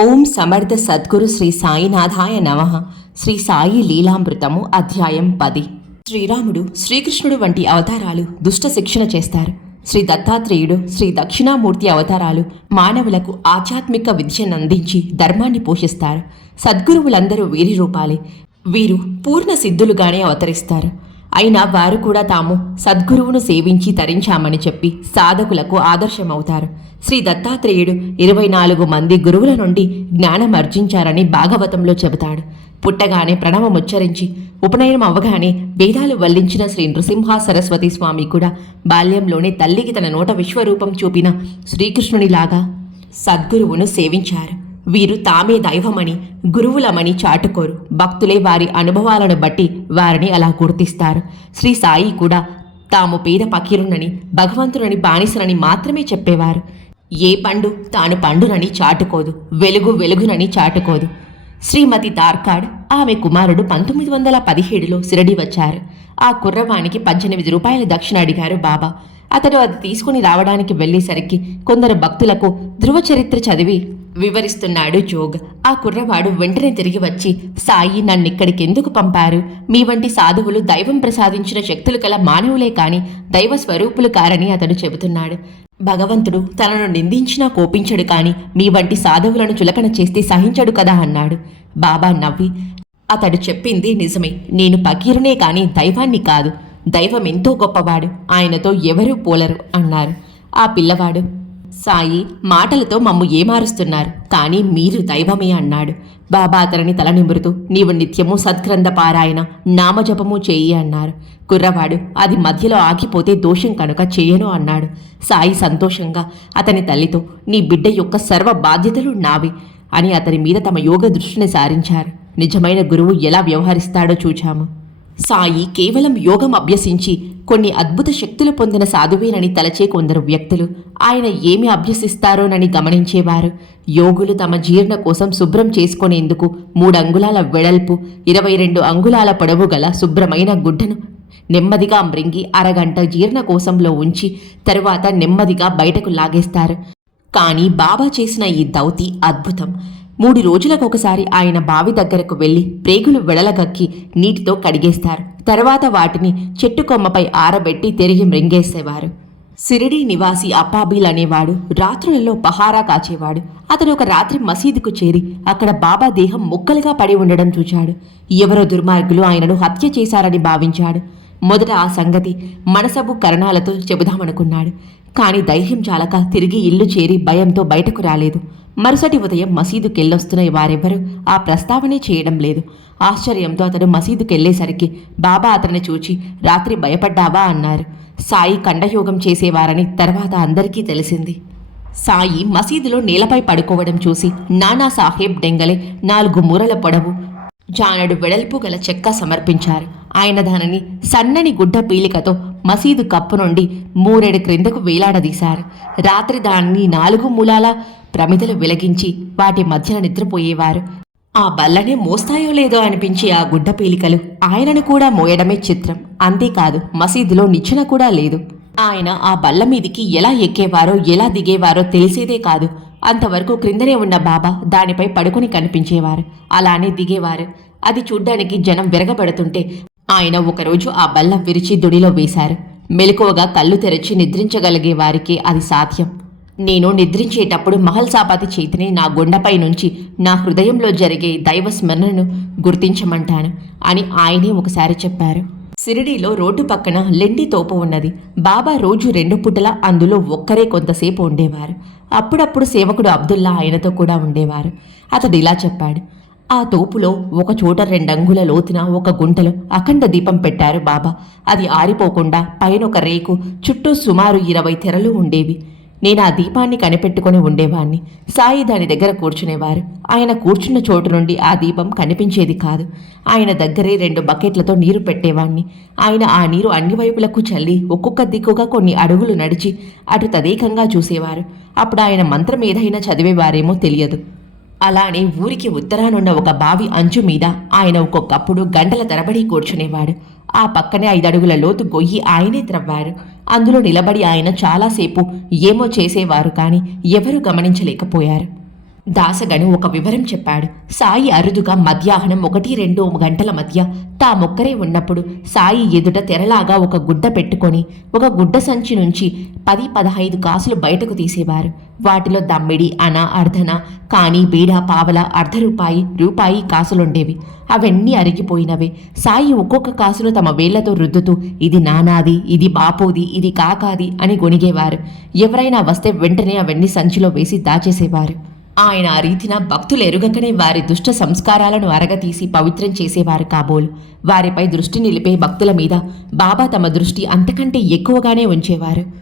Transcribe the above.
ఓం సమర్థ సద్గురు శ్రీ సాయినాథాయ నమ. శ్రీ సాయి లీలామృతము అధ్యాయం పది. శ్రీరాముడు శ్రీకృష్ణుడు వంటి అవతారాలు దుష్ట శిక్షణ చేస్తారు. శ్రీ దత్తాత్రేయుడు శ్రీ దక్షిణామూర్తి అవతారాలు మానవులకు ఆధ్యాత్మిక విద్యను అందించి ధర్మాన్ని పోషిస్తారు. సద్గురువులందరూ వీరి రూపాలే. వీరు పూర్ణ సిద్ధులుగానే అవతరిస్తారు. అయినా వారు కూడా తాము సద్గురువును సేవించి తరించామని చెప్పి సాధకులకు ఆదర్శమవుతారు. శ్రీ దత్తాత్రేయుడు ఇరవై నాలుగు మంది గురువుల నుండి జ్ఞానం అర్జించారని భాగవతంలో చెబుతాడు. పుట్టగానే ప్రణవం ఉచ్చరించి ఉపనయనం అవ్వగానే వేదాలు వల్లించిన శ్రీ నృసింహ సరస్వతి స్వామి కూడా బాల్యంలోనే తల్లికి తన నోట విశ్వరూపం చూపిన శ్రీకృష్ణునిలాగా సద్గురువును సేవించారు. వీరు తామే దైవమని గురువులమని చాటుకోరు. భక్తులే వారి అనుభవాలను బట్టి వారిని అలా గుర్తిస్తారు. శ్రీ సాయి కూడా తాము పేద పకీరునని భగవంతునని బానిసనని మాత్రమే చెప్పేవారు. ఏ పండు తాను పండునని చాటుకోదు వెలుగు వెలుగునని చాటుకోదు. శ్రీమతి తార్కాడ్ ఆమె కుమారుడు పంతొమ్మిది వందల పదిహేడులో సిరడి వచ్చారు. ఆ కుర్రవానికి పద్దెనిమిది రూపాయల దక్షిణ అడిగారు బాబా. అతడు అది తీసుకుని రావడానికి వెళ్ళేసరికి కొందరు భక్తులకు ధృవ చరిత్ర చదివి వివరిస్తున్నాడు జోగ్. ఆ కుర్రవాడు వెంటనే తిరిగి వచ్చి సాయి నన్నిక్కడికి ఎందుకు పంపారు? మీ వంటి సాధువులు దైవం ప్రసాదించిన శక్తులు కల మానవులే కాని దైవ స్వరూపులు కారని అతడు చెబుతున్నాడు. భగవంతుడు తనను నిందించినా కోపించడు కాని మీ వంటి సాధువులను చులకన చేస్తే సహించడు కదా అన్నాడు. బాబా నవ్వి అతడు చెప్పింది నిజమే. నేను పకీరునే కాని దైవాన్ని కాదు. దైవం ఎంతో గొప్పవాడు. ఆయనతో ఎవరూ పోలరు అన్నారు. ఆ పిల్లవాడు సాయి మాటలతో మమ్ము ఏమారుస్తున్నారు? కానీ మీరు దైవమే అన్నాడు. బాబా అతనిని తల నిమురుతూ నీవు నిత్యము సత్గ్రంథ పారాయణ నామజపము చేయి అన్నారు. కుర్రవాడు అది మధ్యలో ఆగిపోతే దోషం కనుక చేయను అన్నాడు. సాయి సంతోషంగా అతని తల్లితో నీ బిడ్డ యొక్క సర్వ బాధ్యతలు నావి అని అతని మీద తమ యోగ దృష్టిని సారించారు. నిజమైన గురువు ఎలా వ్యవహరిస్తాడో చూచాము. సాయి కేవలం యోగం అభ్యసించి కొన్ని అద్భుత శక్తులు పొందిన సాధువేనని తలచే కొందరు వ్యక్తులు ఆయన ఏమి అభ్యసిస్తారోనని గమనించేవారు. యోగులు తమ జీర్ణ కోసం శుభ్రం చేసుకునేందుకు మూడు అంగుళాల వెడల్పు ఇరవై రెండు అంగుళాల పొడవు గల శుభ్రమైన గుడ్డను నెమ్మదిగా మృంగి అరగంట జీర్ణకోశంలో ఉంచి తరువాత నెమ్మదిగా బయటకు లాగేస్తారు. కానీ బాబా చేసిన ఈ దౌతి అద్భుతం. మూడు రోజులకు ఒకసారి ఆయన బావి దగ్గరకు వెళ్ళి ప్రేగులు వెడలగక్కి నీటితో కడిగేస్తారు. తర్వాత వాటిని చెట్టు కొమ్మపై ఆరబెట్టి తిరిగి మృంగేసేవారు. సిరిడి నివాసి అప్పాబీల్ అనేవాడు రాత్రులలో పహారా కాచేవాడు. అతను ఒక రాత్రి మసీదుకు చేరి అక్కడ బాబా దేహం ముక్కలుగా పడి ఉండడం చూచాడు. ఎవరో దుర్మార్గులు ఆయనను హత్య చేశారని భావించాడు. మొదట ఆ సంగతి మనసబు కరణాలతో చెబుదామనుకున్నాడు. కానీ ధైర్యం చాలక తిరిగి ఇల్లు చేరి భయంతో బయటకు రాలేదు. మరుసటి ఉదయం మసీదుకెళ్ళొస్తున్న వారెవ్వరూ ఆ ప్రస్తావనే చేయడం లేదు. ఆశ్చర్యంతో అతడు మసీదుకెళ్ళేసరికి బాబా అతన్ని చూచి రాత్రి భయపడ్డావా? అన్నారు. సాయి కండయోగం చేసేవారని తర్వాత అందరికీ తెలిసింది. సాయి మసీదులో నేలపై పడుకోవడం చూసి నానా సాహెబ్ డెంగలే నాలుగు మూరల పొడవు. జానడు వెడల్పు గల చెక్క సమర్పించారు. ఆయన దానిని సన్నని గుడ్డ పీలికతో మసీదు కప్పు నుండి మూరెడు క్రిందకు వేలాడదీశారు. రాత్రి దానిని నాలుగు మూలాల ప్రమిదలు వెలిగించి వాటి మధ్యన నిద్రపోయేవారు. ఆ బల్లనే మోస్తాయో లేదో అనిపించి ఆ గుడ్డ పీలికలు ఆయనను కూడా మోయడమే చిత్రం. అంతేకాదు మసీదులో నిచ్చెన కూడా లేదు. ఆయన ఆ బల్ల మీదికి ఎలా ఎక్కేవారో ఎలా దిగేవారో తెలిసేదే కాదు. అంతవరకు క్రిందనే ఉన్న బాబా దానిపై పడుకుని కనిపించేవారు. అలానే దిగేవారు. అది చూడ్డానికి జనం విరగబడుతుంటే ఆయన ఒకరోజు ఆ బల్ల విరిచి దుడిలో వేశారు. మెలకువగా కళ్ళు తెరచి నిద్రించగలిగే వారికి అది సాధ్యం. నేను నిద్రించేటప్పుడు మహల్ సాపాతి చేతిని నా గుండెపై నుంచి నా హృదయంలో జరిగే దైవ స్మరణను గుర్తించమంటాను అని ఆయనే ఒకసారి చెప్పారు. సిరిడీలో రోడ్డు పక్కన లెండి తోపు ఉన్నది. బాబా రోజు రెండు పుట్టల అందులో ఒక్కరే కొంతసేపు ఉండేవారు. అప్పుడప్పుడు సేవకుడు అబ్దుల్లా ఆయనతో కూడా ఉండేవారు. అతడు ఇలా చెప్పాడు. ఆ తోపులో ఒక చోట రెండంగుల లోతున ఒక గుంటలో అఖండ దీపం పెట్టారు బాబా. అది ఆరిపోకుండా పైన ఒక రేకు చుట్టూ సుమారు ఇరవై తెరలు ఉండేవి. నేను ఆ దీపాన్ని కనిపెట్టుకుని ఉండేవాణ్ణి. సాయి దాని దగ్గర కూర్చునేవారు. ఆయన కూర్చున్న చోటు నుండి ఆ దీపం కనిపించేది కాదు. ఆయన దగ్గరే రెండు బకెట్లతో నీరు పెట్టేవాణ్ణి. ఆయన ఆ నీరు అన్ని వైపులకు చల్లి ఒక్కొక్క దిక్కుగా కొన్ని అడుగులు నడిచి అటు తదేకంగా చూసేవారు. అప్పుడు ఆయన మంత్రం ఏదైనా చదివేవారేమో తెలియదు. అలానే ఊరికి ఉత్తరానున్న ఒక బావి అంచు మీద ఆయన ఒక్కొక్కప్పుడు గంటల తరబడి కూర్చునేవాడు. ఆ పక్కనే ఐదడుగుల లోతు గొయ్యి ఆయనే త్రవ్వారు. అందులో నిలబడి ఆయన చాలాసేపు ఏమో చేసేవారు కాని ఎవరూ గమనించలేకపోయారు. దాసగను ఒక వివరం చెప్పాడు. సాయి అరుదుగా మధ్యాహ్నం ఒకటి రెండు గంటల మధ్య తామొక్కరే ఉన్నప్పుడు సాయి ఎదుట తెరలాగా ఒక గుడ్డ పెట్టుకొని ఒక గుడ్డ సంచి నుంచి పది పదహైదు కాసులు బయటకు తీసేవారు. వాటిలో దమ్మిడి అన అర్ధన కాని బీడ పావల అర్ధ రూపాయి రూపాయి కాసులుండేవి. అవన్నీ అరిగిపోయినవే. సాయి ఒక్కొక్క కాసులు తమ వేళ్ళతో రుద్దుతూ ఇది నానాది ఇది బాపోది ఇది కాకాది అని గొనిగేవారు ఎవరైనా వస్తే వెంటనే అవన్నీ సంచిలో వేసి దాచేసేవారు. ఆయన ఆ రీతిన భక్తులు ఎరుగకనే వారి దుష్ట సంస్కారాలను అరగతీసి పవిత్రం చేసేవారు కాబోలు. వారిపై దృష్టి నిలిపే భక్తుల మీద బాబా తమ దృష్టి అంతకంటే ఎక్కువగానే ఉంచేవారు.